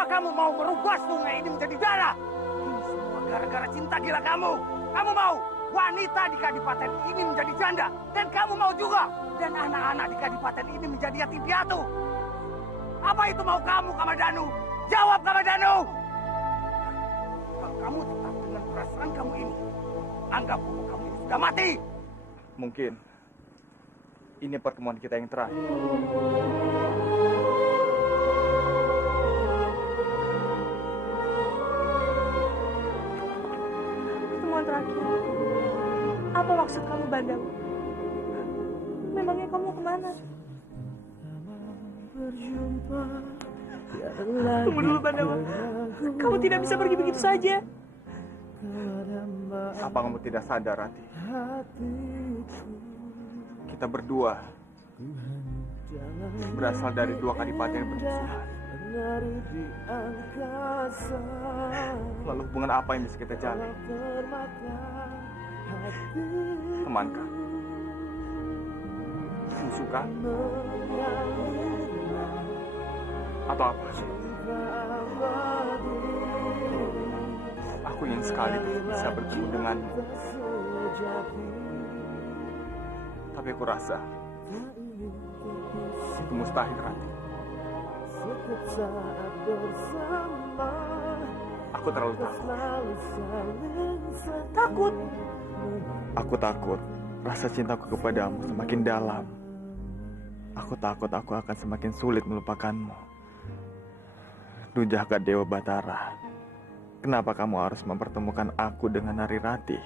Apa kamu mau merubah sungai ini menjadi darah? Ini semua gara-gara cinta gila kamu. Kamu mau wanita di kadipaten ini menjadi janda. Dan kamu mau juga. Dan anak-anak di kadipaten ini menjadi yatim piatu. Apa itu mau kamu, Kamadanu? Jawab, Kamadanu! Kalau kamu tetap dengan perasaan kamu ini, anggap bahwa kamu ini sudah mati. Mungkin ini pertemuan kita yang terakhir. Pertemuan terakhir. Apa maksud kamu, Bandawa? Memangnya kamu kemana? Tunggu dulu, Bandawa. Kamu tidak bisa pergi begitu saja. Apa kamu tidak sadar, Rati? Kita berdua berasal dari dua kadipaten yang bermusuhan. Lalu hubungan apa yang bisa kita jalin? Temankah? Musuhkah? Atau apa? Aku ingin sekali bisa bertemu denganmu. Tapi aku rasa itu mustahil, Rati. Aku terlalu takut. Takut? Aku takut rasa cintaku kepadamu semakin dalam. Aku takut aku akan semakin sulit melupakanmu. Duh jagat Dewa Batara, kenapa kamu harus mempertemukan aku dengan Nari Rati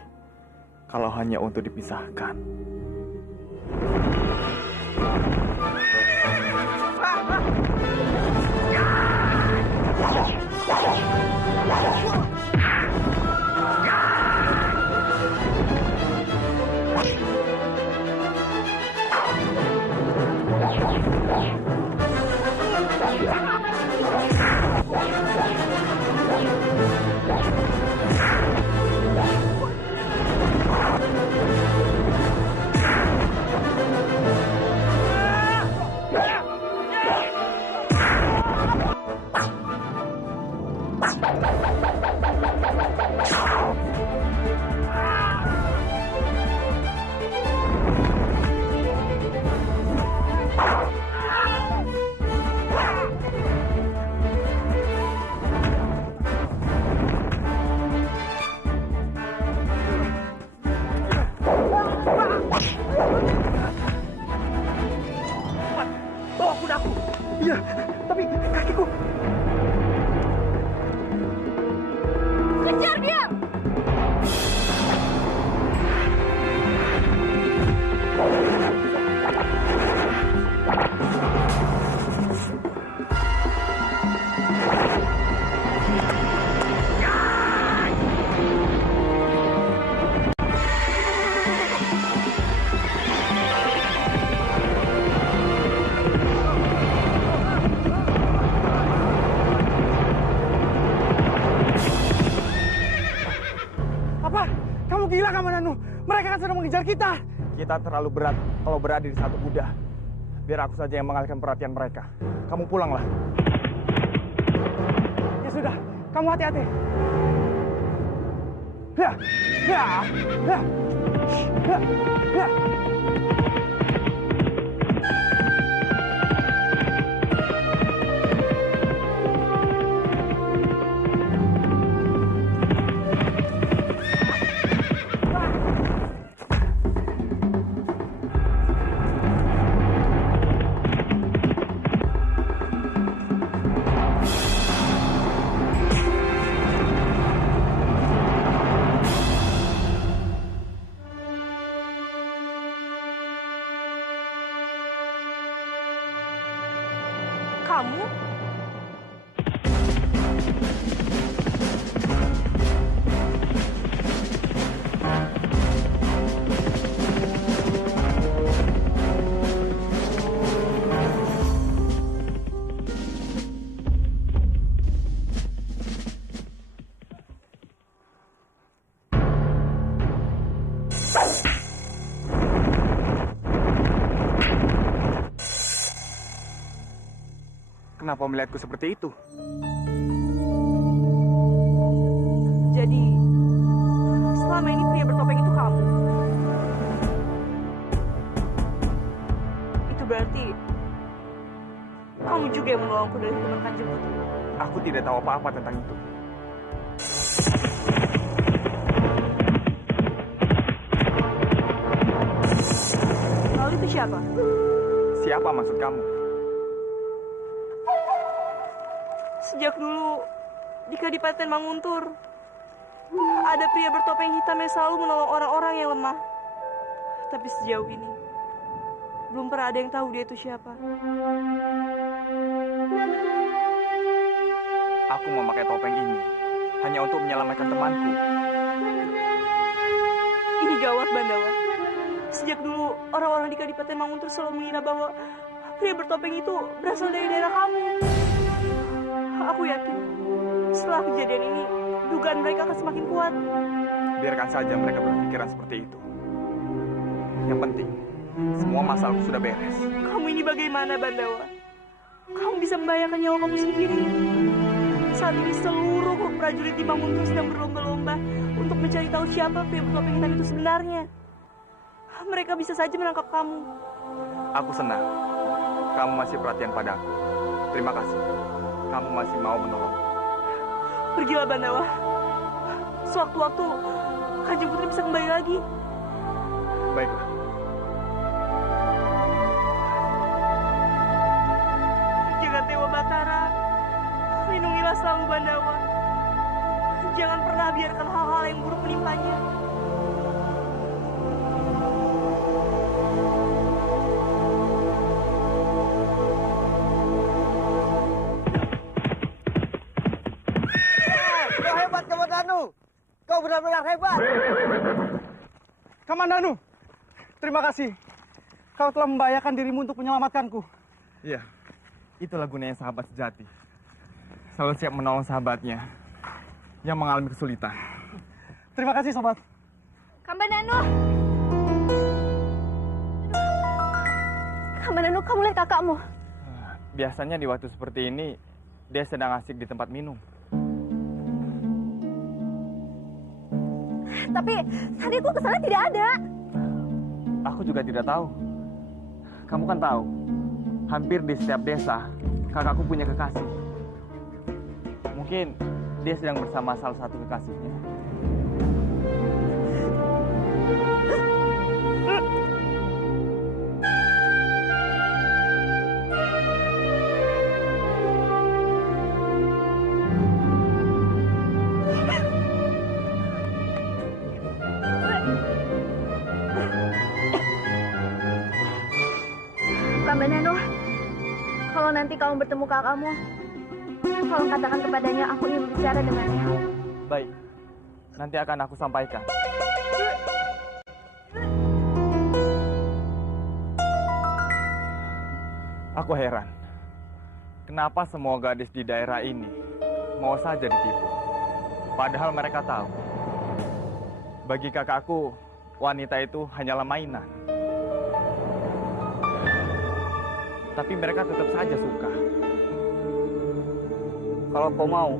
kalau hanya untuk dipisahkan? Bawa kudaku. Iya, tapi kakiku. Kejar dia! Kamu gila, Kamadanu. Mereka kan sedang mengejar kita. Kita terlalu berat kalau berada di satu kuda. Biar aku saja yang mengalihkan perhatian mereka. Kamu pulanglah. Ya sudah, kamu hati-hati. Ya, ya, ya, ya, ya. Kamu? Kenapa melihatku seperti itu? menolongku dari hukuman Kanjeng Putri. Aku tidak tahu apa-apa tentang itu. Lalu itu siapa? Siapa maksud kamu? Sejak dulu di Kadipaten Manguntur, ada pria bertopeng hitam yang selalu menolong orang-orang yang lemah. Tapi sejauh ini, belum pernah ada yang tahu dia itu siapa. Aku memakai topeng ini hanya untuk menyelamatkan temanku. Ini gawat, Bandawa. Sejak dulu, orang-orang di Kadipaten Manguntur selalu mengira bahwa pria bertopeng itu berasal dari daerah kamu. Aku yakin, setelah kejadian ini, dugaan mereka akan semakin kuat. Biarkan saja mereka berpikiran seperti itu. Yang penting, semua masalahku sudah beres. Kamu ini bagaimana, Bandawa? Kamu bisa membahayakan nyawa kamu sendiri. Saat ini seluruh prajurit di Manguntur sedang berlomba-lomba untuk mencari tahu siapa pria bertopeng hitam itu sebenarnya. Mereka bisa saja menangkap kamu. Aku senang. Kamu masih perhatian padaku. Terima kasih. Kamu masih mau menolong. Pergilah, Bandawa. Sewaktu-waktu, Kanjeng Putri bisa kembali lagi. Baiklah. Jagat Dewa Batara, lindungilah selalu Bandawa. Jangan pernah biarkan hal-hal yang buruk menimpanya. Kau hebat, Kamandanu. Kau benar-benar hebat. Kamandanu, terima kasih. Kau telah membahayakan dirimu untuk menyelamatkanku. Iya, itulah gunanya sahabat sejati. Selalu siap menolong sahabatnya yang mengalami kesulitan. Terima kasih, sobat. Kamandanu! Kamandanu, kamu lihat kakakmu. Biasanya di waktu seperti ini, dia sedang asik di tempat minum. Tapi tadi aku kesana tidak ada. Aku juga tidak tahu. Kamu kan tahu, hampir di setiap desa, kakakku punya kekasih. Mungkin dia sedang bersama salah satu kekasihnya. Kamandanu, kalau nanti kamu bertemu kakakmu, tolong katakan kepadanya aku ingin berbicara dengannya. Baik, nanti akan aku sampaikan. Aku heran, kenapa semua gadis di daerah ini mau saja ditipu. Padahal mereka tahu, bagi kakakku, wanita itu hanyalah mainan. Tapi mereka tetap saja suka. Kalau kau mau,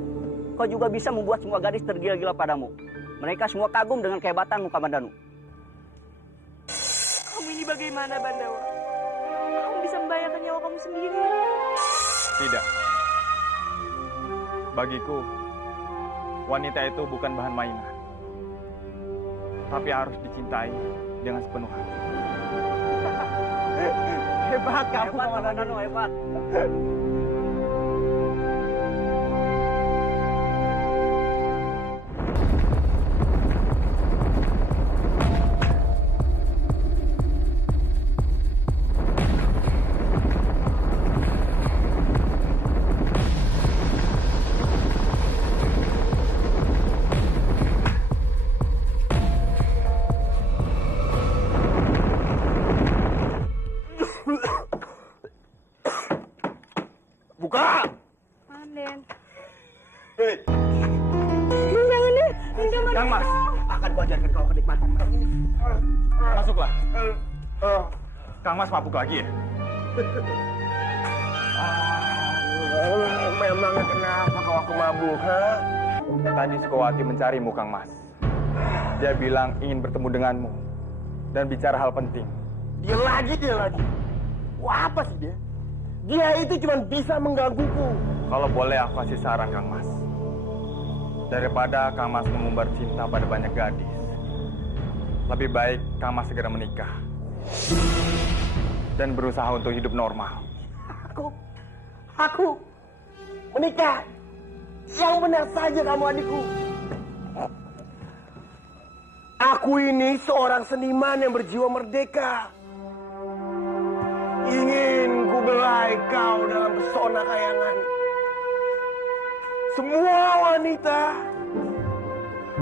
kau juga bisa membuat semua gadis tergila-gila padamu. Mereka semua kagum dengan kehebatanmu, Kamandanu. Kamu ini bagaimana, Bandawa? Kamu bisa membahayakan nyawa kamu sendiri. Tidak. Bagiku, wanita itu bukan bahan mainan. Tapi harus dicintai dengan sepenuh hati. Hebat kamu, Hebat, Kamandanu, hebat. Buka! Manden. Kang Mas, Akan kuajarkan kau kenikmatan. masuklah. Kang Mas mabuk lagi ya? Memang kenapa kau aku mabuk, ha? Tadi Sukawati mencarimu, Kang Mas. Dia bilang ingin bertemu denganmu dan bicara hal penting. Dia lagi. Wah, apa sih dia? Dia itu cuma bisa menggangguku. Kalau boleh aku kasih saran, Kang Mas. Daripada Kang Mas mengumbar cinta pada banyak gadis, lebih baik Kang Mas segera menikah dan berusaha untuk hidup normal. Aku menikah. Yang benar saja kamu, adikku. Aku ini seorang seniman yang berjiwa merdeka. Ingin ku belai kau dalam pesona kayangan. Semua wanita,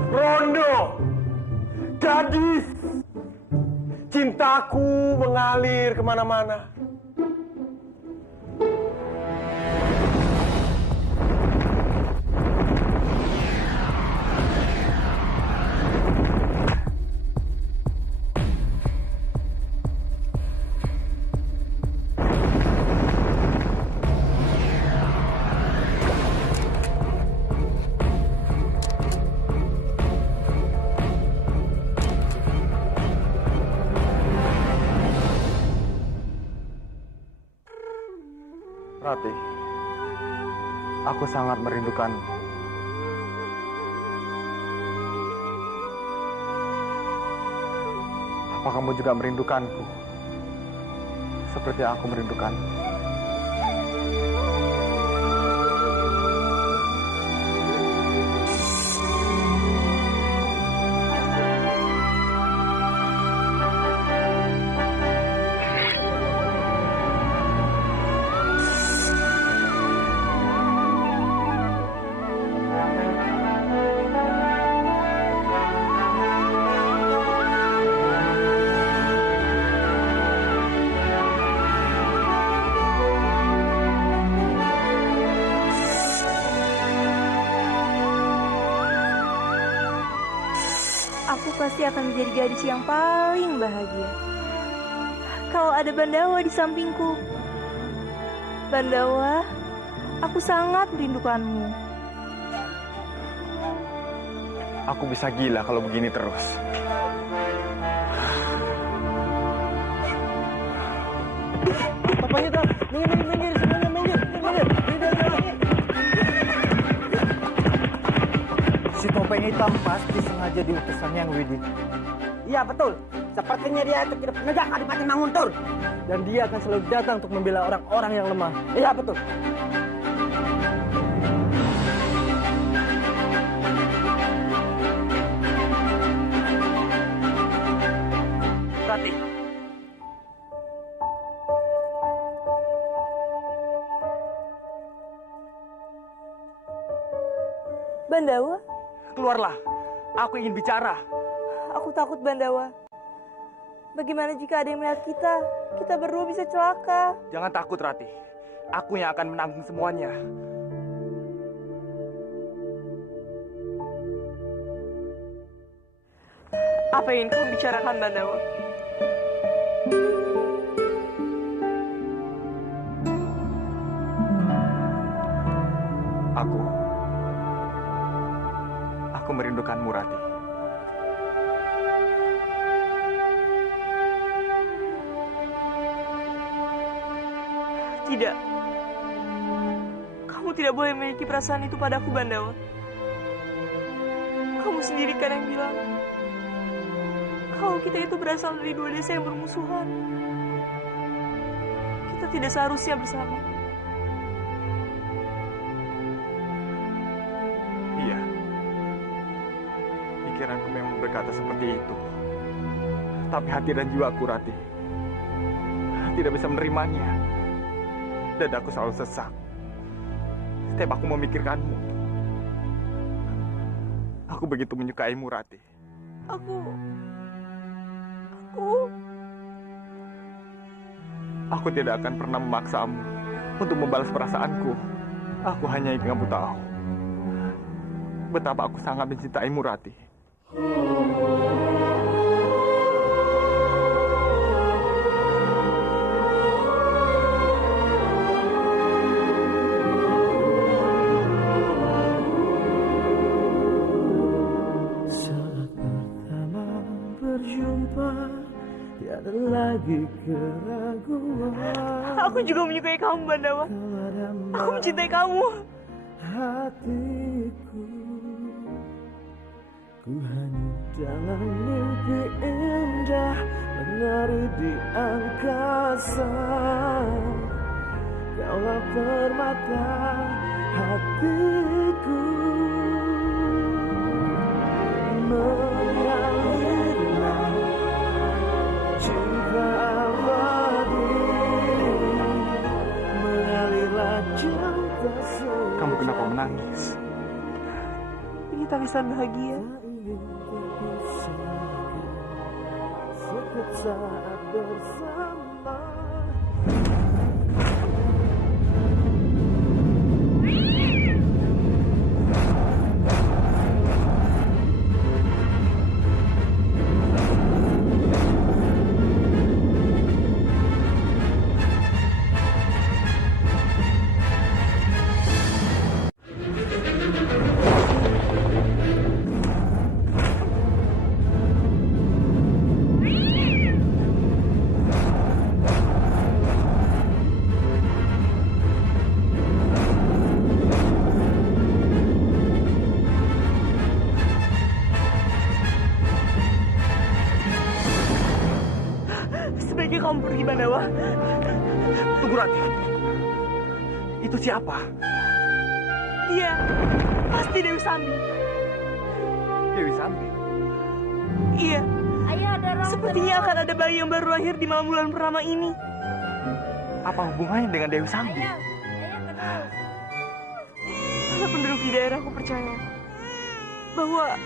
rondo, gadis, cintaku mengalir kemana-mana. Rati, aku sangat merindukanmu. Apa kamu juga merindukanku? Seperti aku merindukanmu. Aku pasti akan menjadi gadis yang paling bahagia kalau ada Bandawa di sampingku. Bandawa, aku sangat merindukanmu. Aku bisa gila kalau begini terus. Papanya tuh, minggir, semuanya minggir. Si topeng hitam pasti sengaja diutusan Yang Widi. Iya betul. Sepertinya dia itu tidak penegak Kadipaten Manguntur. Dan dia akan selalu datang untuk membela orang-orang yang lemah. Iya betul. Rati, Bandawa, keluarlah. Aku ingin bicara. aku takut Bandawa. Bagaimana jika ada yang melihat kita? Kita berdua bisa celaka. Jangan takut, Rati. Aku yang akan menanggung semuanya. Apa yang ingin kau bicarakan, Bandawa? Aku merindukanmu, Rati. Tidak. Kamu tidak boleh memiliki perasaan itu padaku, Bandawa. Kamu sendiri kan yang bilang kalau kita itu berasal dari dua desa yang bermusuhan. Kita tidak seharusnya bersama. Iya. Pikiranku memang berkata seperti itu. Tapi hati dan jiwaku, Rati, tidak bisa menerimanya. Dadaku selalu sesak setiap aku memikirkanmu. Aku begitu menyukaimu, Rati. Aku tidak akan pernah memaksamu untuk membalas perasaanku. Aku hanya ingin kamu tahu betapa aku sangat mencintaimu, Rati. tiada lagi keraguan. Aku juga menyukai kamu, Bandawa. Aku mencintai kamu. Hatiku, ku hanya dalam mimpi indah menari di angkasa. Kaulah permata hatiku, mengalirlah cinta abadi, mengalirlah cinta sejati. Kamu kenapa menangis? Ini tangisan bahagia. Setiap saat bersama. Sebaiknya kamu pergi, Bandawa. Tunggu, Rati. Itu siapa? Dia pasti Dewi Sambi. Dewi Sambi. Iya, Ayah, ada orang sepertinya akan ada bayi yang baru lahir di malam bulan purnama ini. Apa hubungannya dengan Dewi Sambi? Ayah terus. Para penduduk di daerahku percaya bahwa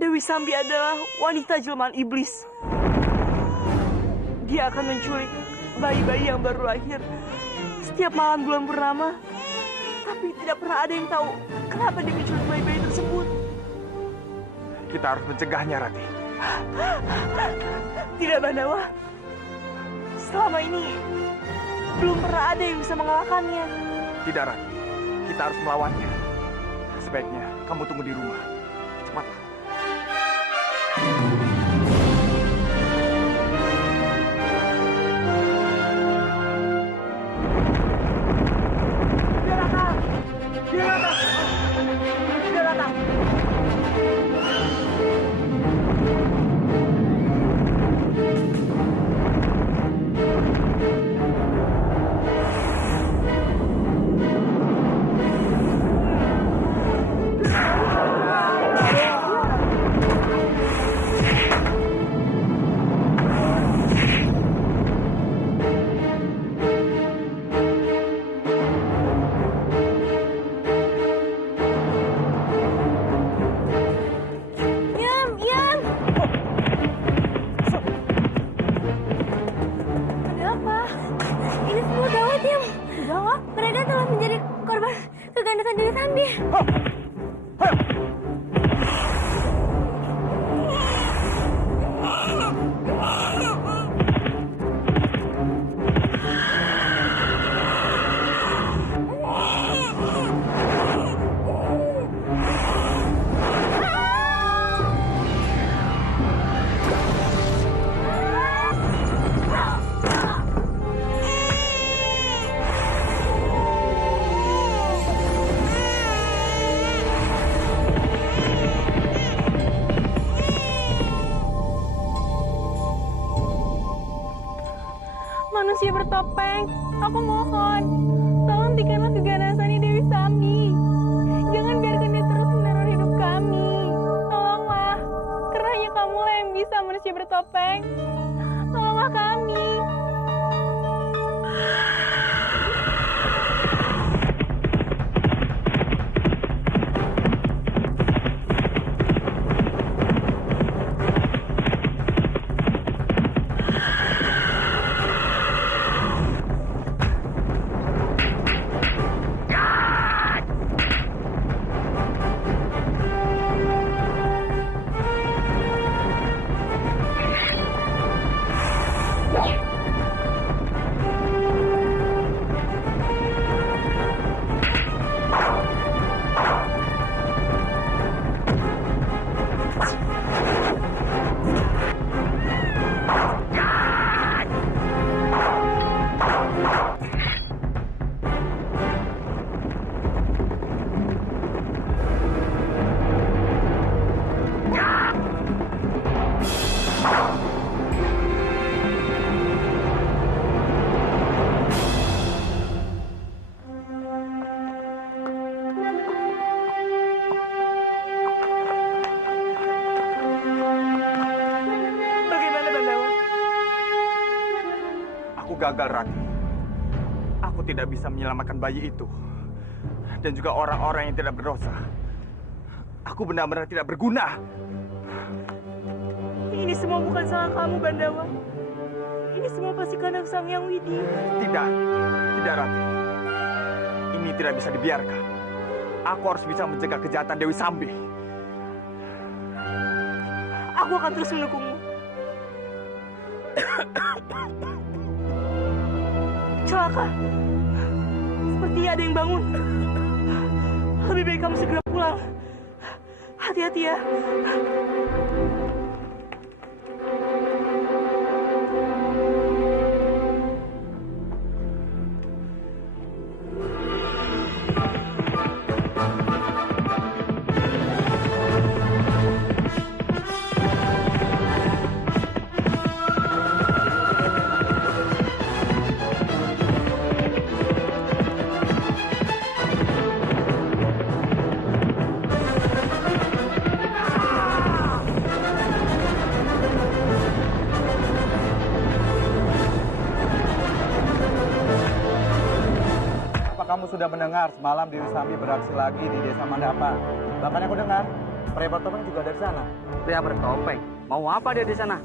Dewi Sambi adalah wanita jelmaan iblis. Dia akan menculik bayi-bayi yang baru lahir setiap malam bulan purnama. Tapi tidak pernah ada yang tahu kenapa dia menculik bayi-bayi tersebut. Kita harus mencegahnya, Rati. Tidak, Bandawa. Selama ini belum pernah ada yang bisa mengalahkannya. Tidak, Rati. Kita harus melawannya. Sebaiknya kamu tunggu di rumah. Cepatlah. Kegandasan Dewi Sambi. Manusia bertopeng, aku mohon, tolong hentikanlah keganasan Dewi Sambi. Jangan biarkan dia terus meneror hidup kami. Tolonglah, karena hanya kamulah yang bisa, manusia bertopeng. Tolonglah kami. Bagaimana Bandawa? Aku gagal, Rati. Aku tidak bisa menyelamatkan bayi itu. Dan juga orang-orang yang tidak berdosa. Aku benar-benar tidak berguna. Ini semua bukan salah kamu, Bandawa. Ini semua pasti karena Sang Yang Widi. Tidak, tidak, Rati. Ini tidak bisa dibiarkan. Aku harus bisa mencegah kejahatan Dewi Sambi. Aku akan terus mendukungmu. Celaka. Sepertinya ada yang bangun. Lebih baik kamu segera pulang. Hati-hati ya. Kamu sudah mendengar semalam Dewi Sambi beraksi lagi di desa Mandapa. Bahkan aku dengar pria bertopeng juga ada di sana. Pria bertopeng? Mau apa dia di sana?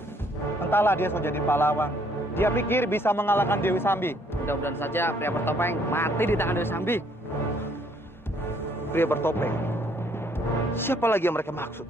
Entahlah, dia sudah jadi pahlawan. Dia pikir bisa mengalahkan Dewi Sambi. Mudah-mudahan saja pria bertopeng mati di tangan Dewi Sambi. Pria bertopeng. Siapa lagi yang mereka maksud?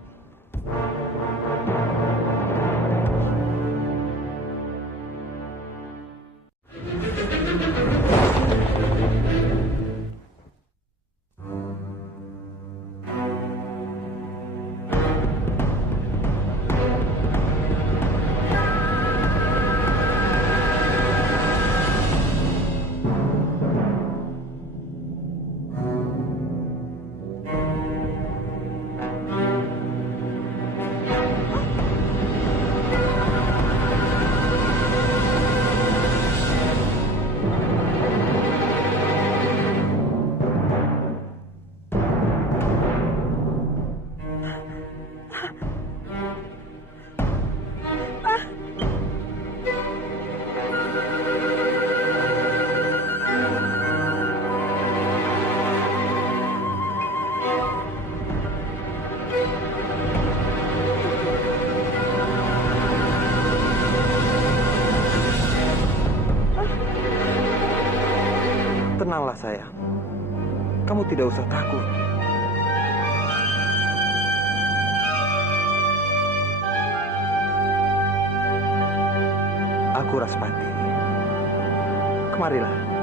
Tenanglah sayang, kamu tidak usah takut. Aku Raspati. Kemarilah.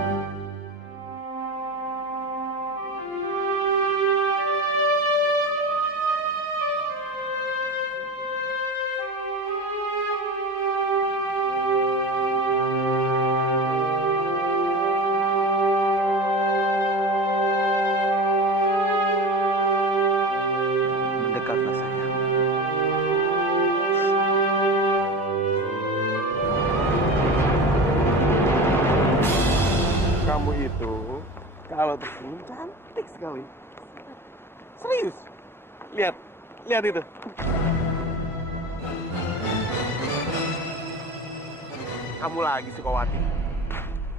Mendekatlah sayang. Kamu itu kalau tersenyum cantik sekali. Serius. Lihat, lihat itu. Kamu lagi Sukawati.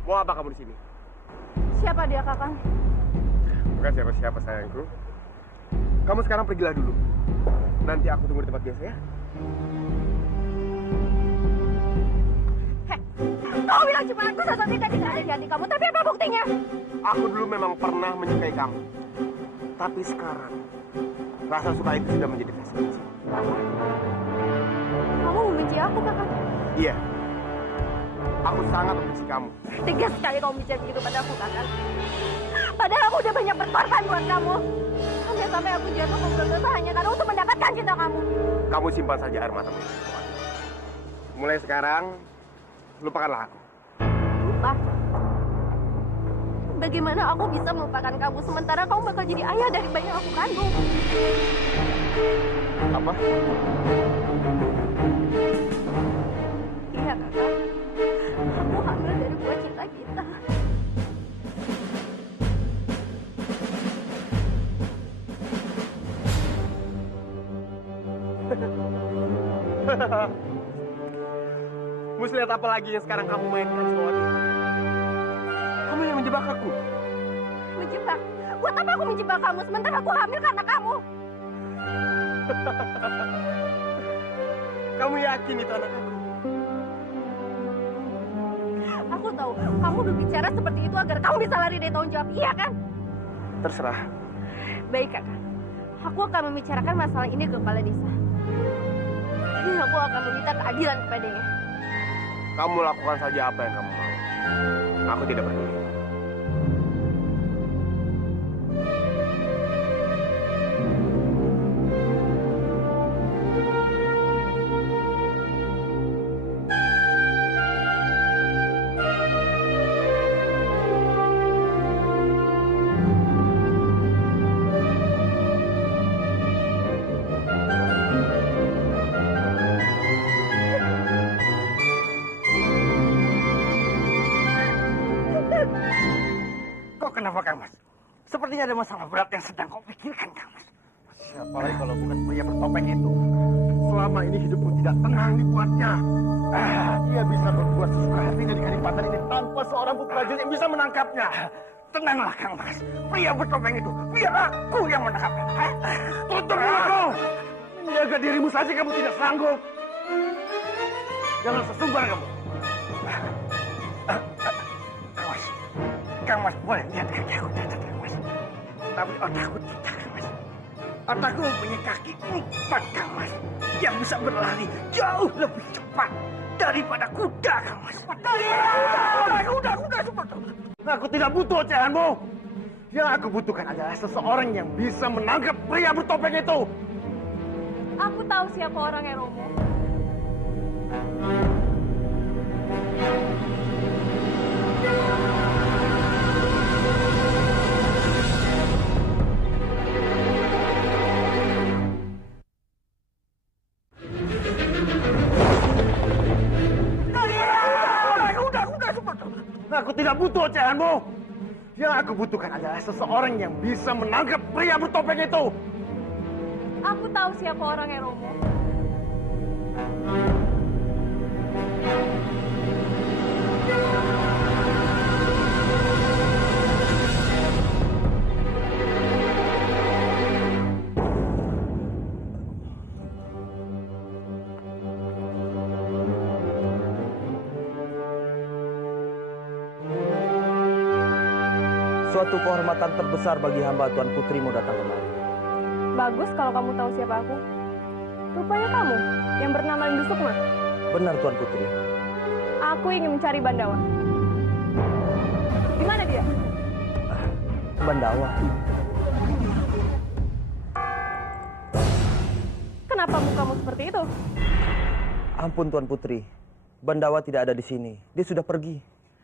Mau apa kamu di sini? Siapa dia, Kakang? Bukan siapa-siapa sayangku. Kamu sekarang pergilah dulu. Nanti aku tunggu di tempat biasa ya. Kau bilang cuma aku satu tidak ada di hati kamu, tapi apa buktinya? Aku dulu memang pernah menyukai kamu. Tapi sekarang, rasa suka itu sudah menjadi rasa benci. Kamu membenci aku, Kakang? Iya. Aku sangat membenci kamu. Tegas sekali kamu bicara begitu pada aku, Kakang. Padahal aku udah banyak berkorban buat kamu. Sampai aku jatuh ke dosa hanya karena untuk mendapatkan cinta kamu. Kamu simpan saja air matamu. Mulai sekarang, lupakanlah aku. Lupa? Bagaimana aku bisa melupakan kamu sementara kamu bakal jadi ayah dari bayi yang aku kandung? Apa? Mus, lihat apa lagi yang sekarang kamu mainkan, Sukmawati? Kamu yang menjebak aku. Menjebak? Buat apa aku menjebak kamu sementara aku hamil karena kamu? Kamu yakin itu anak aku? Aku tahu kamu berbicara seperti itu agar kamu bisa lari dari tanggung jawab, iya kan? Terserah. Baik kakak, aku akan membicarakan masalah ini ke kepala desa. Dan aku akan meminta keadilan kepadanya. Kamu lakukan saja apa yang kamu mau. Aku tidak peduli. Kok kenapa, Kang Mas? Sepertinya ada masalah berat yang sedang kau pikirkan, Kang Mas. Siapa lagi kalau bukan pria bertopeng itu? Selama ini hidupmu tidak tenang dibuatnya. Dia bisa berbuat sesuka hatinya di Kadipaten ini tanpa seorang pun prajurit yang bisa menangkapnya. Tenanglah, Kang Mas. Pria bertopeng itu, biar aku yang menangkapnya. Tutup mulutmu! Menjaga dirimu saja kamu tidak sanggup. Jangan sesumbar kamu. Kang Mas boleh lihat kaki aku cacat, Kang Mas. Tapi otakku tidak, Kang Mas. Otakku mempunyai kaki 4, Kang Mas. Yang bisa berlari jauh lebih cepat daripada kuda, Kang Mas. Kuda seperti itu. Aku tidak butuh ocehanmu. Yang aku butuhkan adalah seseorang yang bisa menangkap pria bertopeng itu. Aku tahu siapa orangnya, Romo. Aku tidak butuh ocehanmu. Yang aku butuhkan adalah seseorang yang bisa menangkap pria bertopeng itu. Aku tahu siapa orangnya, Romo. Suatu kehormatan terbesar bagi hamba Tuan Putrimu datang kemari. Bagus kalau kamu tahu siapa aku. Rupanya kamu yang bernama Lindu Sukma. Benar, Tuan Putri. Aku ingin mencari Bandawa. Di mana dia? Bandawa. Kenapa mukamu seperti itu? Ampun, Tuan Putri. Bandawa tidak ada di sini. Dia sudah pergi.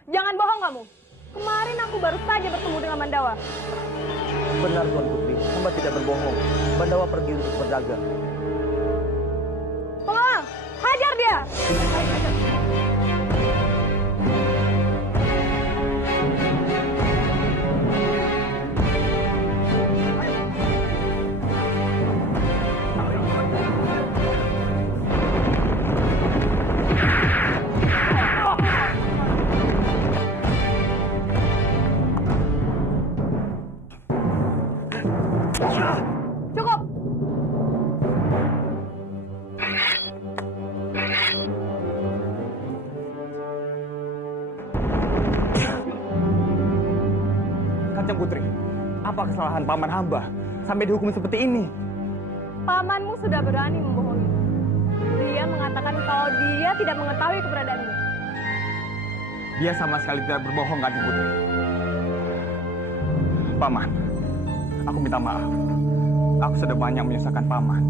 Jangan bohong kamu. Kemarin aku baru saja bertemu dengan Bandawa. Benar, Tuan Putri. Hamba tidak berbohong. Bandawa pergi untuk berdagang. Pengawal, hajar dia! Cukup! Kanjeng Putri, apa kesalahan paman hamba sampai dihukum seperti ini? Pamanmu sudah berani membohongi. Dia mengatakan kalau dia tidak mengetahui keberadaanmu. Dia sama sekali tidak berbohong, Kanjeng Putri. Paman, aku minta maaf. Aku sudah banyak menyusahkan paman.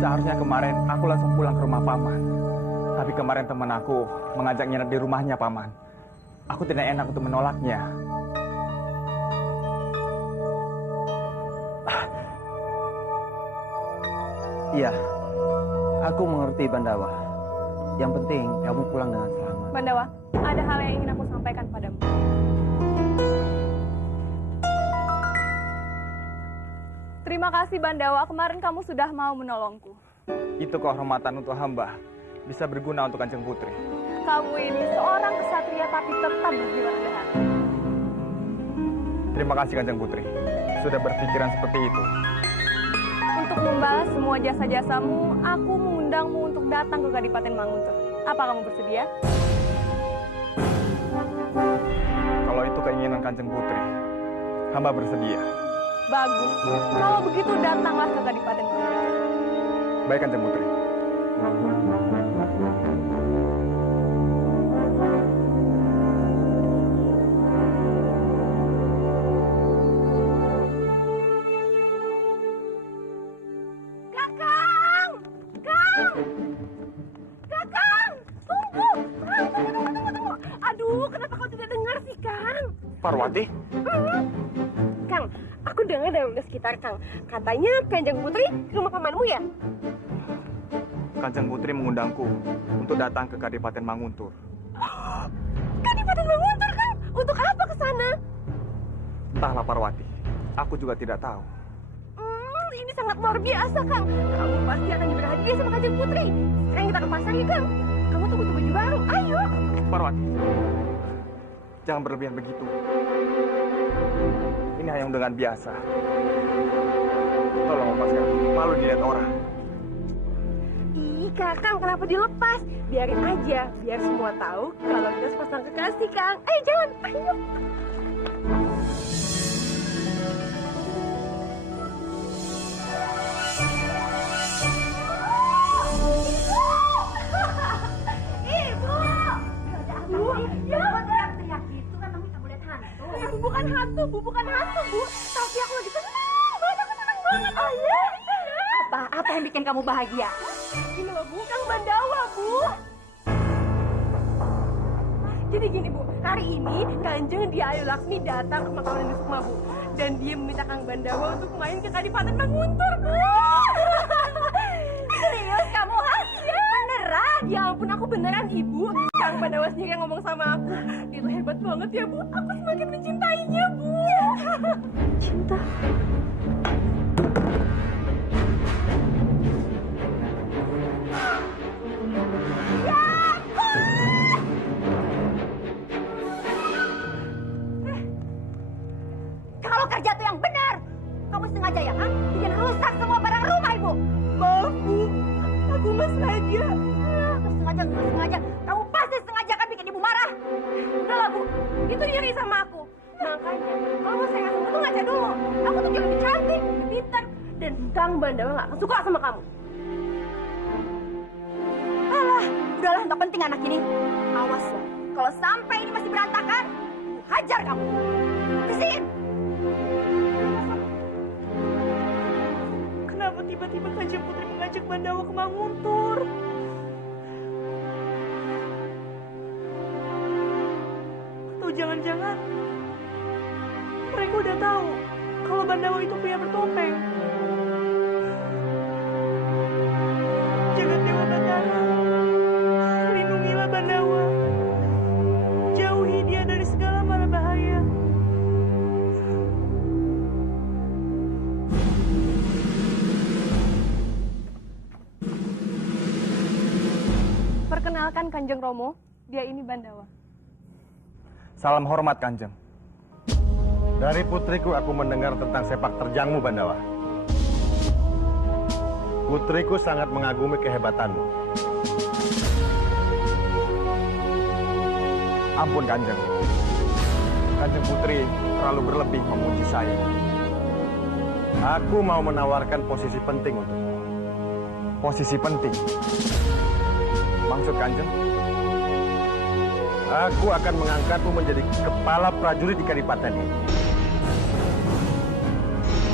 Seharusnya kemarin aku langsung pulang ke rumah paman. Tapi kemarin teman aku mengajak nginep di rumahnya, paman. Aku tidak enak untuk menolaknya. Iya, aku mengerti, Bandawa. Yang penting kamu pulang dengan selamat. Bandawa, ada hal yang ingin aku sampaikan padamu. Terima kasih Bandawa, kemarin kamu sudah mau menolongku. Itu kehormatan untuk hamba bisa berguna untuk Kanjeng Putri. Kamu ini seorang kesatria tapi tetap berjiwa rendah hati. Terima kasih Kanjeng Putri, sudah berpikiran seperti itu. Untuk membalas semua jasa-jasamu, aku mengundangmu untuk datang ke Kadipaten Manguntur. Apa kamu bersedia? Kalau itu keinginan Kanjeng Putri, hamba bersedia. Bagus. Kalau begitu datanglah ke Kadipaten Manguntur. Baik Kanjeng Putri. Kakang! Kang! Kakang! Tunggu! Tunggu! Aduh, kenapa kau tidak dengar sih, Kang? Parwati? Kang, aku dengar dari sekitar Kang. Katanya Kanjeng Putri ke rumah pamanmu ya? Kanjeng Putri mengundangku untuk datang ke Kadipaten Manguntur. Kadipaten Manguntur, Kang? Untuk apa ke sana? Entahlah Parwati, aku juga tidak tahu. Ini sangat luar biasa, Kang. Kamu pasti akan berhadiah sama Kanjeng Putri. Sekarang kita ke pasar ya, Kang. Kamu tuh butuh baju baru. Ayo. Parwati, jangan berlebihan begitu. Ini hanya undangan biasa. Tolong lepaskan, malu dilihat orang. Ih, Kakang, kenapa dilepas? Biarin aja, biar semua tahu kalau kita sepasang kekasih, Kang. Ayo, jalan. Ayo. Bukan hantu, Bu. Bukan hantu, Bu. Tapi aku lagi senang banget. Aku senang banget. Oh, iya. Apa yang bikin kamu bahagia? Ini loh, Bu. Kang Bandawa, Bu. Jadi gini, Bu. Hari ini Kanjeng Diayu Laksmi datang ke makam Nenek Sukma, Bu. Dan dia meminta Kang Bandawa untuk main ke Kadipaten Manguntur, Bu. Serius kamu, ha? Beneran? Ya ampun, aku beneran, Ibu. Kang Bandawa sendiri yang ngomong sama aku. Dia tuh hebat banget ya, Bu. Aku semakin mencintainya, Bu. Cinta. Ya ampun! Kalau kerja tuh yang benar. Kamu sengaja ya, kan? Bikin rusak semua barang rumah, Ibu. Maaf, Bu. Aku nggak sengaja. Nggak sengaja. Kamu pasti sengaja kan bikin Ibu marah. Udah lah, Bu. Itu iri sama aku. Makanya, kalau mau sayang sama tuh ngaca dulu. Aku tuh lebih cantik, lebih pintar. Dan Kang Bandawa nggak akan suka sama kamu. Alah, udahlah, nggak penting anak ini. Awas ya, kalau sampai ini masih berantakan, hajar kamu. Bersihin. Kenapa tiba-tiba Kanjeng Putri mengajak Bandawa ke Manguntur? Atau jangan-jangan mereka udah tahu kalau Bandawa itu pria bertopeng. Jagat Dewa Batara, lindungilah Bandawa. Jauhi dia dari segala mara bahaya. Perkenalkan Kanjeng Romo, dia ini Bandawa. Salam hormat Kanjeng. Dari putriku aku mendengar tentang sepak terjangmu, Bandawa. Putriku sangat mengagumi kehebatanmu. Ampun Kanjeng. Kanjeng Putri terlalu berlebih memuji saya. Aku mau menawarkan posisi penting untukmu. Posisi penting. Maksud Kanjeng? Aku akan mengangkatmu menjadi kepala prajurit di Kadipaten ini.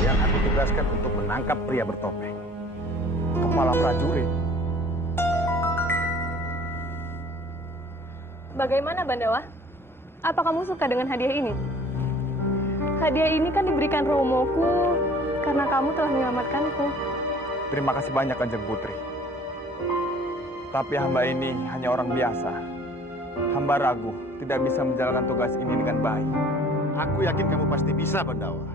Yang aku tugaskan untuk menangkap pria bertopeng. Kepala prajurit? Bagaimana Bandawa? Apa kamu suka dengan hadiah ini? Hadiah ini kan diberikan Romoku karena kamu telah menyelamatkanku. Terima kasih banyak Kanjeng Putri. Tapi hamba ini hanya orang biasa. Hamba ragu tidak bisa menjalankan tugas ini dengan baik. Aku yakin kamu pasti bisa, Bandawa.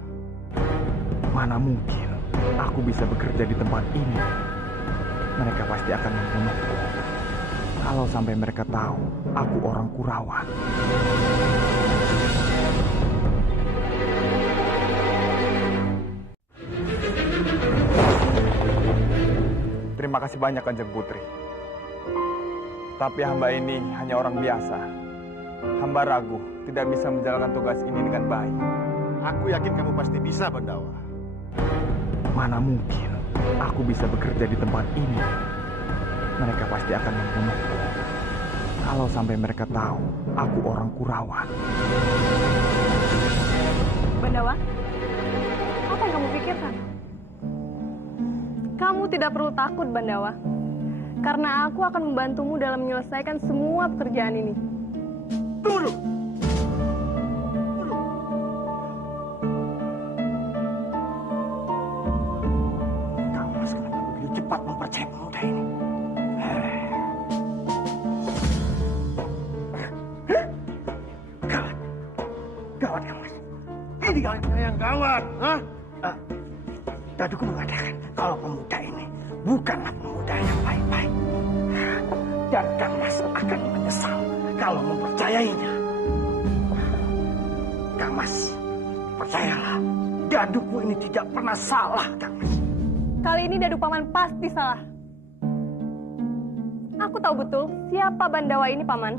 Mana mungkin aku bisa bekerja di tempat ini? Mereka pasti akan membunuhku. Kalau sampai mereka tahu aku orang Kurawan. Terima kasih banyak Kanjeng Putri. Tapi hamba ini hanya orang biasa. Hamba ragu tidak bisa menjalankan tugas ini dengan baik. Aku yakin kamu pasti bisa, Pandawa. Mana mungkin aku bisa bekerja di tempat ini. Mereka pasti akan membunuhku. Kalau sampai mereka tahu aku orang Kurawan. Bandawa, apa yang kamu pikirkan? Kamu tidak perlu takut, Bandawa. Karena aku akan membantumu dalam menyelesaikan semua pekerjaan ini. Tunggu! Kamu kenapa begitu cepat mempercayai pemuda ini? Gawat. Gawat, Mas. Ini gawat. Yang gawat, hah? Daduku mengatakan kalau pemuda ini bukanlah pemuda yang baik-baik. Dan Kang Mas akan menyesal kalau mempercayainya. Kang Mas, percayalah, Daduku ini tidak pernah salah, Kang Mas. Kali ini Dadu Paman pasti salah. Aku tahu betul siapa Bandawa ini, Paman.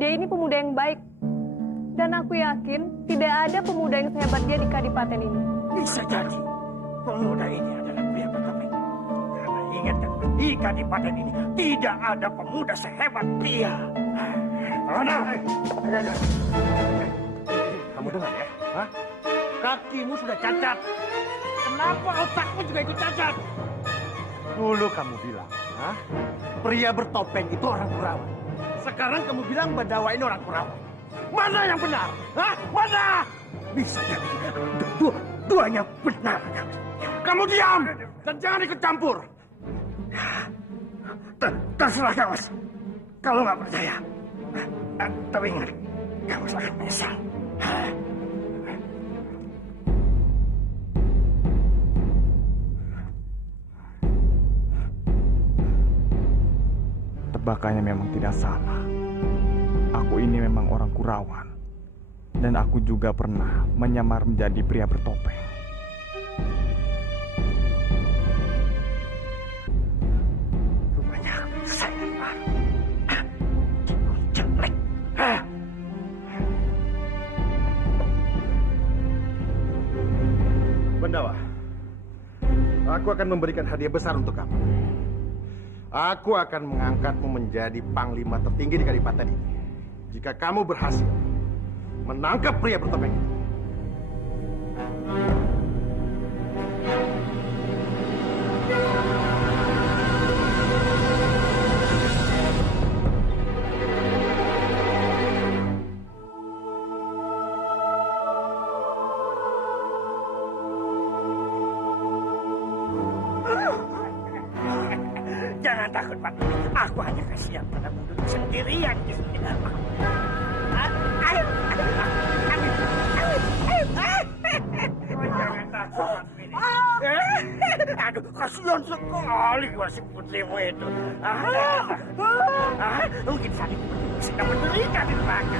Dia ini pemuda yang baik. Dan aku yakin tidak ada pemuda yang sehebat dia di Kadipaten ini. Bisa jadi pemuda ini adalah pria bertopeng. Karena ingat, di Kadipaten ini tidak ada pemuda sehebat dia. Mana? Kamu dengar ya? Hah? Kakimu sudah cacat. Kenapa otakmu juga ikut cacat? Dulu kamu bilang, hah? Pria bertopeng itu orang Kurawan. Sekarang kamu bilang Bandawa ini orang Kurawan. Mana yang benar? Hah? Mana? Bisa jadi duanya benar. Kamu diam dan jangan ikut campur. Terserah, Kang Mas. Kalau nggak percaya. Tapi ingat, Kang Mas akan menyesal. Tebakannya memang tidak salah. Aku ini memang orang Kurawan. Dan aku juga pernah menyamar menjadi pria bertopeng. Rupanya saya baru. Jelek. Bandawa, aku akan memberikan hadiah besar untuk kamu. Aku akan mengangkatmu menjadi panglima tertinggi di Kadipaten ini. Jika kamu berhasil menangkap pria bertopeng itu. Jangan takut, Pak. Aku hanya kasihan pada penduduk sendirian di sini. Ayo, jangan takut, Pak Fini. Aduh, kasihan sekali si putrimu itu. Mungkin saat itu sedang menderita di neraka.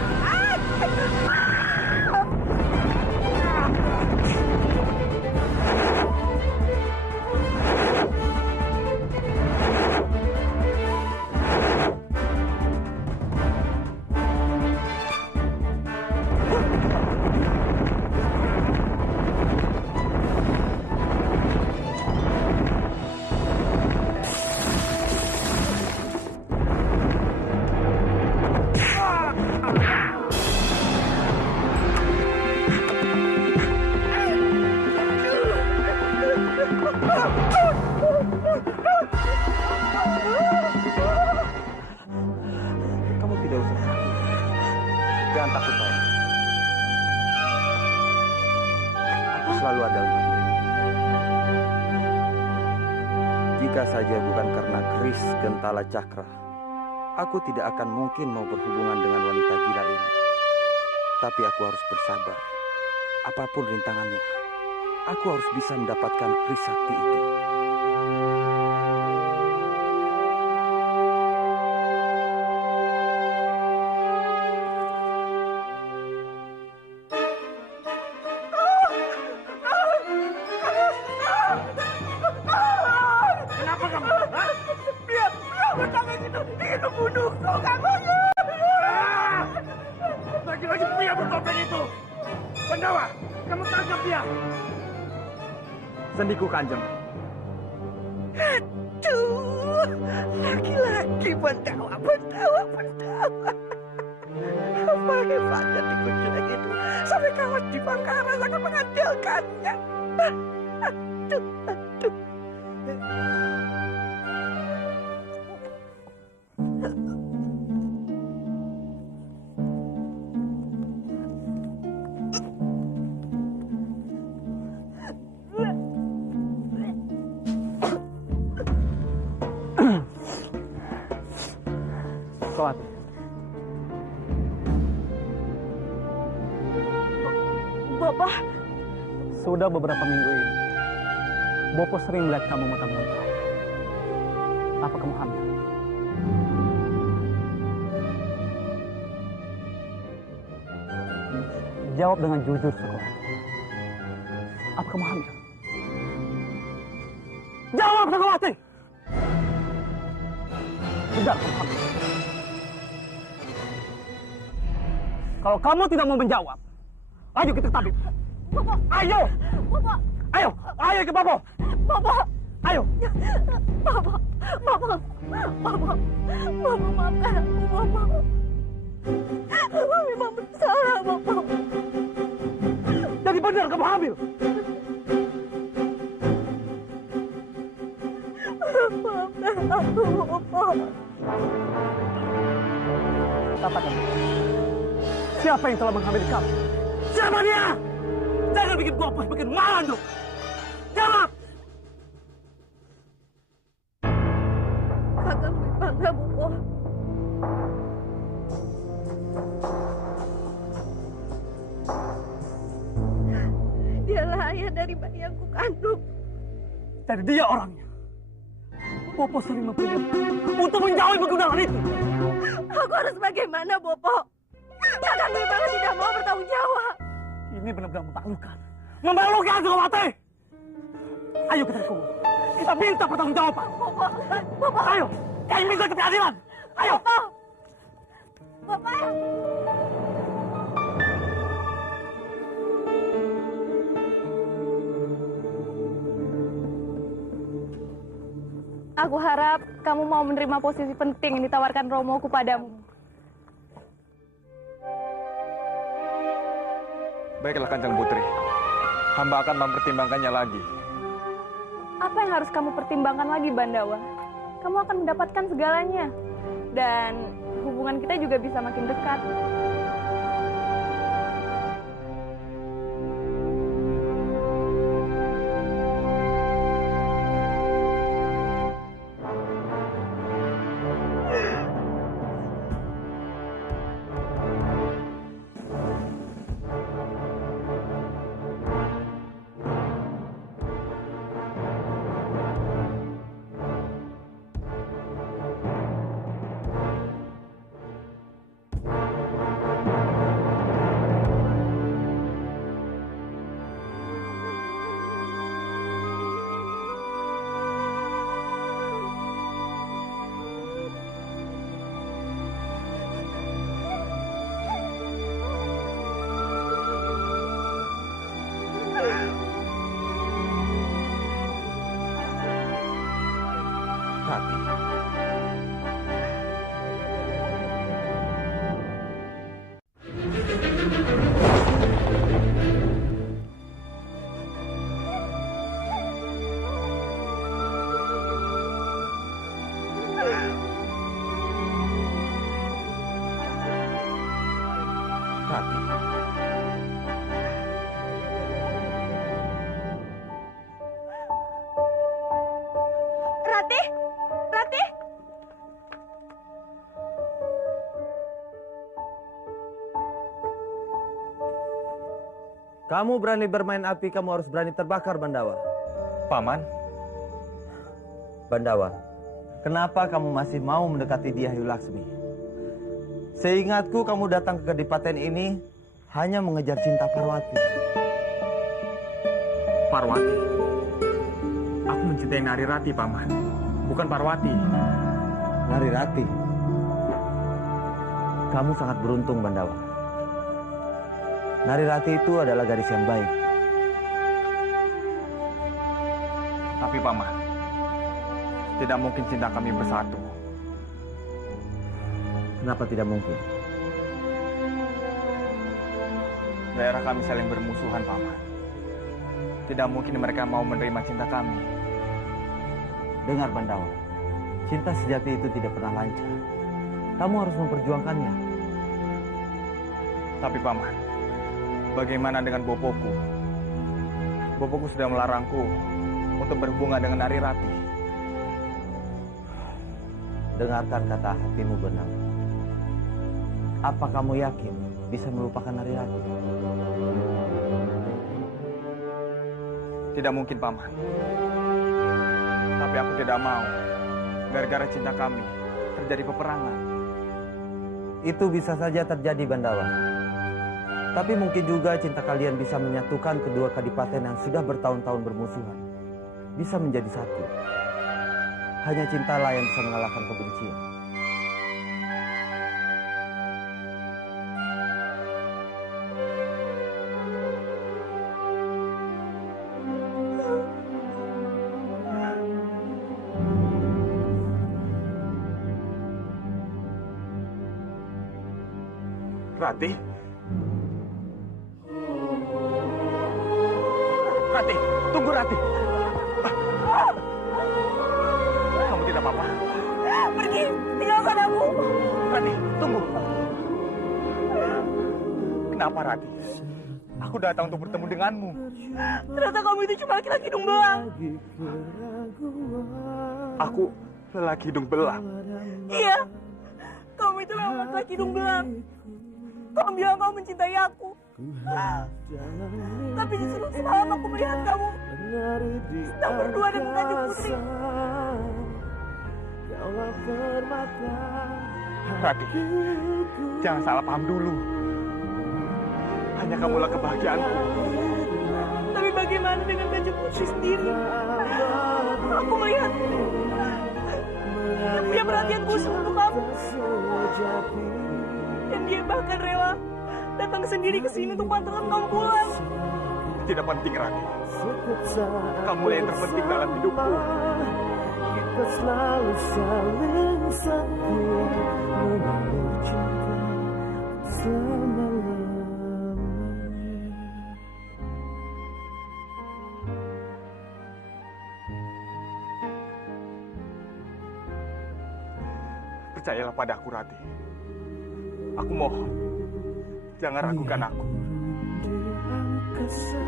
Kamu tidak usah takut. Jangan takut, saya. Aku selalu ada untukmu. Jika saja bukan karena keris Gentala Cakra, aku tidak akan mungkin mau berhubungan dengan wanita gila ini. Tapi aku harus bersabar. Apapun rintangannya, aku harus bisa mendapatkan keris sakti itu. ingin membunuhku, kamu. Lagi-lagi pria bertopeng itu. Pandawa, kamu tangkap dia. Sendiku, Kanjeng. Aduh, laki-laki Pandawa. Apa hebatnya tikus jelek itu sampai kawan di Bangkara sangat mengandalkannya. Aduh. Sholat. Bapak, Sudah beberapa minggu ini, Bopo sering melihat kamu muntah-muntah. Apa kamu hamil? Jawab dengan jujur, Sukawati. Apa kamu hamil? Jawab, Sukawati! Tidak, kamu hamil. Kalau kamu tidak mau menjawab, ayo kita ke tabib. Bopo. Ayo! Bopo. Ayo! Ayo ke Bopo! Bopo. Ayo! Bopo. Maafkan aku, Bopo. Aku memang bersalah, Bopo. Jadi benar kamu hamil? Maafkan aku, Bopo. Katakan, siapa yang telah menghamili kamu? Siapa dia? Jangan bikin Bopo semakin malu. Jawab! Kakak berbangga, Bopo. Dialah ayah dari bayi yang kukandung. Jadi dia orangnya. Bopo sering memperingatkan untuk menjauhi pergunakan itu. Aku harus bagaimana, Bopo? Kakak memang tidak mau bertanggung jawab. Ini benar-benar memalukan. Memalukan, Sukawati! Ayo kita kumpul. Kita minta pertanggungjawaban. Bopo. Ayo, kami minta keadilan. Ayo. Bopo. Aku harap kamu mau menerima posisi penting yang ditawarkan Romo kepadamu. Baiklah, Kanjeng Putri. Hamba akan mempertimbangkannya lagi. Apa yang harus kamu pertimbangkan lagi, Bandawa? Kamu akan mendapatkan segalanya. Dan hubungan kita juga bisa makin dekat. Kamu berani bermain api, kamu harus berani terbakar, Bandawa. Paman. Bandawa, kenapa kamu masih mau mendekati Diayu Laksmi? Seingatku kamu datang ke Kadipaten ini hanya mengejar cinta Parwati. Parwati? Aku mencintai Narirati, Paman. Bukan Parwati. Narirati, kamu sangat beruntung, Bandawa. Narirati itu adalah gadis yang baik. Tapi Paman, tidak mungkin cinta kami bersatu. Kenapa tidak mungkin? Daerah kami saling bermusuhan, Paman. Tidak mungkin mereka mau menerima cinta kami. Dengar, Bandawa. Cinta sejati itu tidak pernah lancar. Kamu harus memperjuangkannya. Tapi Paman, bagaimana dengan Bopoku? Bopoku sudah melarangku untuk berhubungan dengan Narirati. Dengarkan kata hatimu, Bandawa. Apa kamu yakin bisa melupakan Narirati? Tidak mungkin, Paman. Tapi aku tidak mau gara-gara cinta kami terjadi peperangan. Itu bisa saja terjadi, Bandawa. Tapi mungkin juga cinta kalian bisa menyatukan kedua kadipaten yang sudah bertahun-tahun bermusuhan. Bisa menjadi satu. Hanya cintalah yang bisa mengalahkan kebencian. Rati? Rati, tunggu Rati. Kamu tidak apa-apa? Pergi, tinggalkan aku. Rati, tunggu. Kenapa Rati? Aku datang untuk bertemu denganmu. Ternyata kamu itu cuma laki-laki hidung belang. Aku lelaki hidung belang. Iya, kamu itu memang laki-laki hidung belang. Kamu bilang kamu mencintai aku. Tapi justru semalam aku melihat kamu sedang berdua dengan Kanjeng Putri. Rati, jangan salah paham dulu. Hanya kamulah kebahagiaanku. Tapi bagaimana dengan Kanjeng Putri sendiri? Aku melihat dia punya perhatian khusus untuk kamu. Dan dia bahkan rela datang sendiri ke sini untuk mengantarkan kamu pulang. Tidak penting, Rati. Kamu yang terpenting dalam hidupku. Kita selalu saling setia, mengalir cinta selama-lamanya. Percayalah padaku, Rati. Aku mohon, jangan ragukan aku. Di angkasa,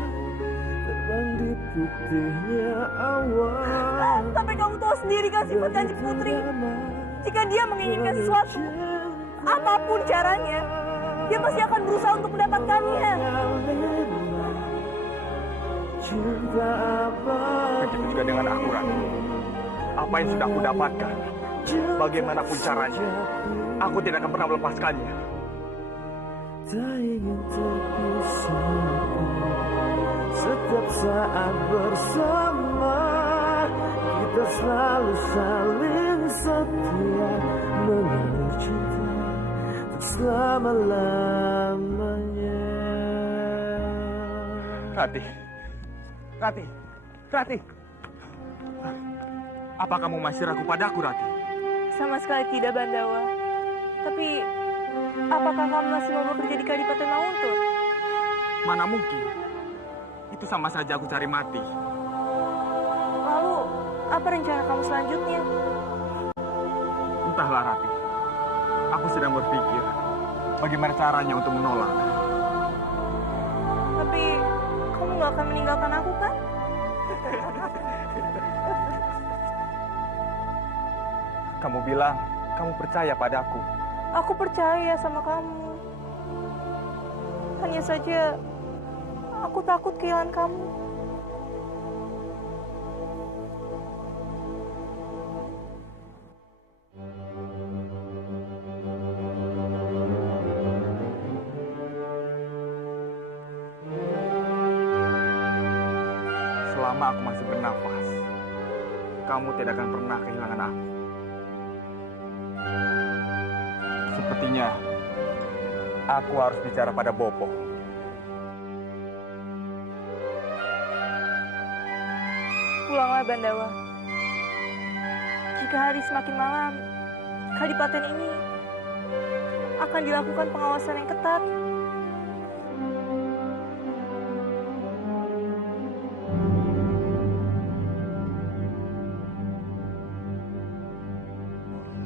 terbang di putihnya awan. Tapi kamu tahu sendiri kan sifat Kanjeng Putri. Jika dia menginginkan sesuatu, apapun caranya, dia pasti akan berusaha untuk mendapatkannya. Begitu juga dengan aku, Rati. Apa yang sudah aku dapatkan, bagaimanapun caranya, aku tidak akan pernah melepaskannya. Tak ingin terpisah, setiap saat bersama, kita selalu saling setia, mengalir cinta untuk selama-lamanya. Rati, Rati, Rati. Apa kamu masih ragu padaku, Rati? Sama sekali tidak, Bandawa. Tapi, apakah kamu masih mau bekerja di Kadipaten Mauntur? Mana mungkin? Itu sama saja aku cari mati. Lalu, apa rencana kamu selanjutnya? Entahlah, Rati. Aku sedang berpikir bagaimana caranya untuk menolak. Tapi, kamu gak akan meninggalkan aku, kan? Kamu bilang kamu percaya padaku. Aku percaya sama kamu. Hanya saja, aku takut kehilangan kamu. Selama aku masih bernafas, kamu tidak akan pernah kehilangan aku. Sebelumnya, aku harus bicara pada Bopo. Pulanglah Bandawa. Jika hari semakin malam, kadipaten ini akan dilakukan pengawasan yang ketat.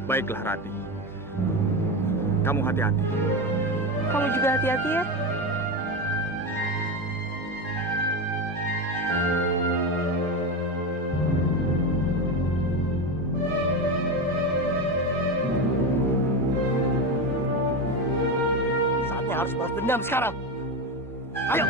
Baiklah, Rati. Kamu hati-hati. Kamu juga hati-hati ya. Saatnya harus balas dendam sekarang. Ayo.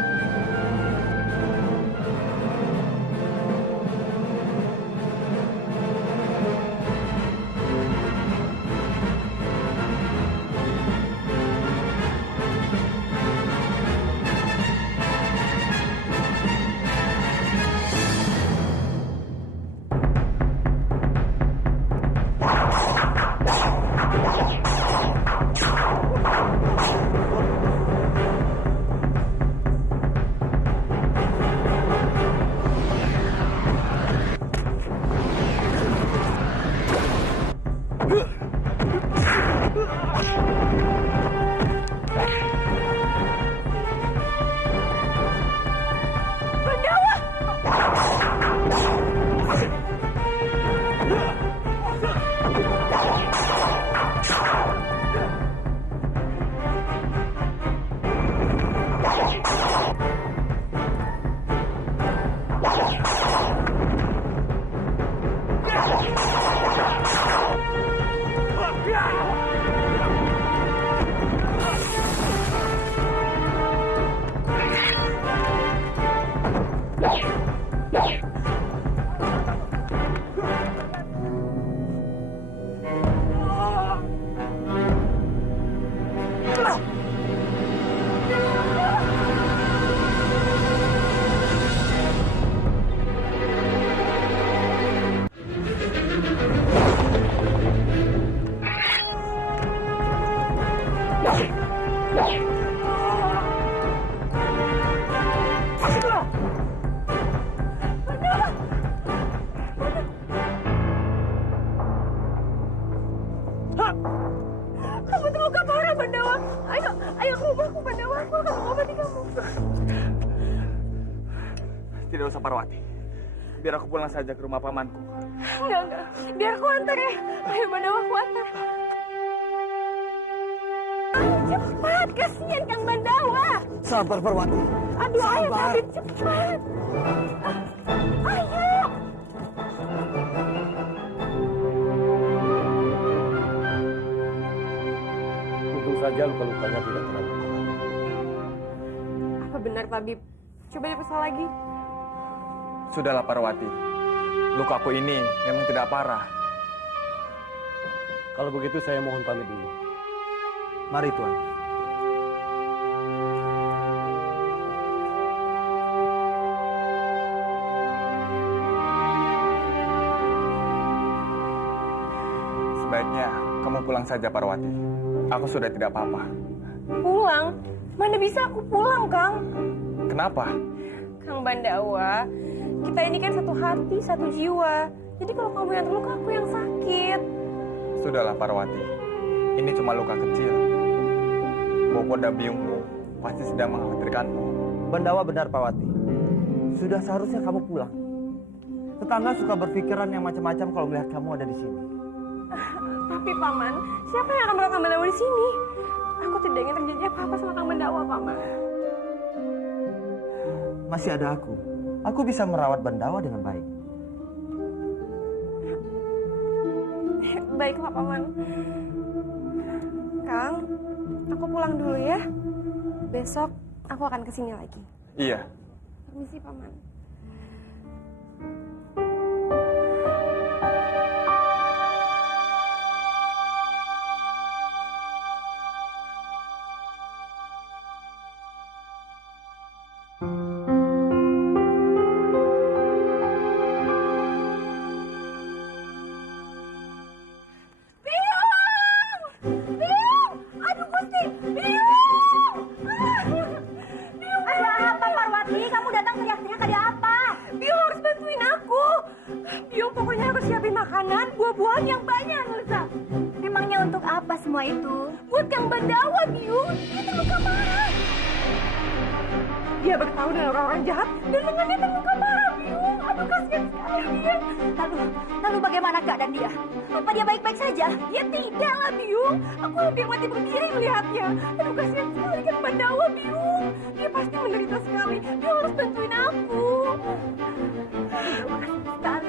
Kamu terluka parah, Bandawa. Ayo ke rumahku, Bandawa. Aku akan mengobati kamu. Tidak usah, Parwati. Biar aku pulang saja ke rumah pamanku. Enggak. Biar aku antar ya. Ayo, Bandawa, aku antar. Cepat, kasihan Kang Bandawa. Sabar, Parwati. Aduh, ayo, Sabar. Tabib, cepat. Ayo. Untung saja luka-lukanya tidak terlalu parah. Apa benar, Tabib? Coba diperiksa lagi. Sudahlah, Parwati. Lukaku ini memang tidak parah. Kalau begitu saya mohon pamit dulu. Mari, Tuan. Sebaiknya kamu pulang saja, Parwati. Aku sudah tidak apa-apa. Pulang? Mana bisa aku pulang, Kang? Kenapa? Kang Bandawa, kita ini kan satu hati, satu jiwa. Jadi kalau kamu yang terluka, aku yang sakit. Sudahlah, Parwati. Ini cuma luka kecil. Bopo dan biungmu pasti sedang mengkhawatirkanmu. Bandawa benar, Parwati. Sudah seharusnya kamu pulang. Tetangga suka berpikiran yang macam-macam kalau melihat kamu ada di sini. Tapi Paman, siapa yang akan merawat Kang Bandawa di sini? Aku tidak ingin terjadi apa-apa sama Kang Bandawa, Paman. Masih ada aku. Aku bisa merawat Bandawa dengan baik. Baiklah, Paman. Kang, aku pulang dulu ya. Besok aku akan kesini lagi. Iya. Permisi, Paman. siapin makanan, buah-buahan yang banyak, Elsa. Memangnya untuk apa semua itu? Buat Kang Bandawa, Biung. Dia terluka parah. Dia bertahu dengan orang-orang jahat dan lengannya terluka parah, Biung. Aduh, kasihan sekali dia. Lalu bagaimana keadaan dia? Apa dia baik-baik saja? Dia tidak lah, Biung. Aku hampir mati berdiri melihatnya. Aduh, kasihan sekali Kang Bandawa, Biung. Dia pasti menderita sekali. Dia harus bantuin aku. Aduh, makasih sekali.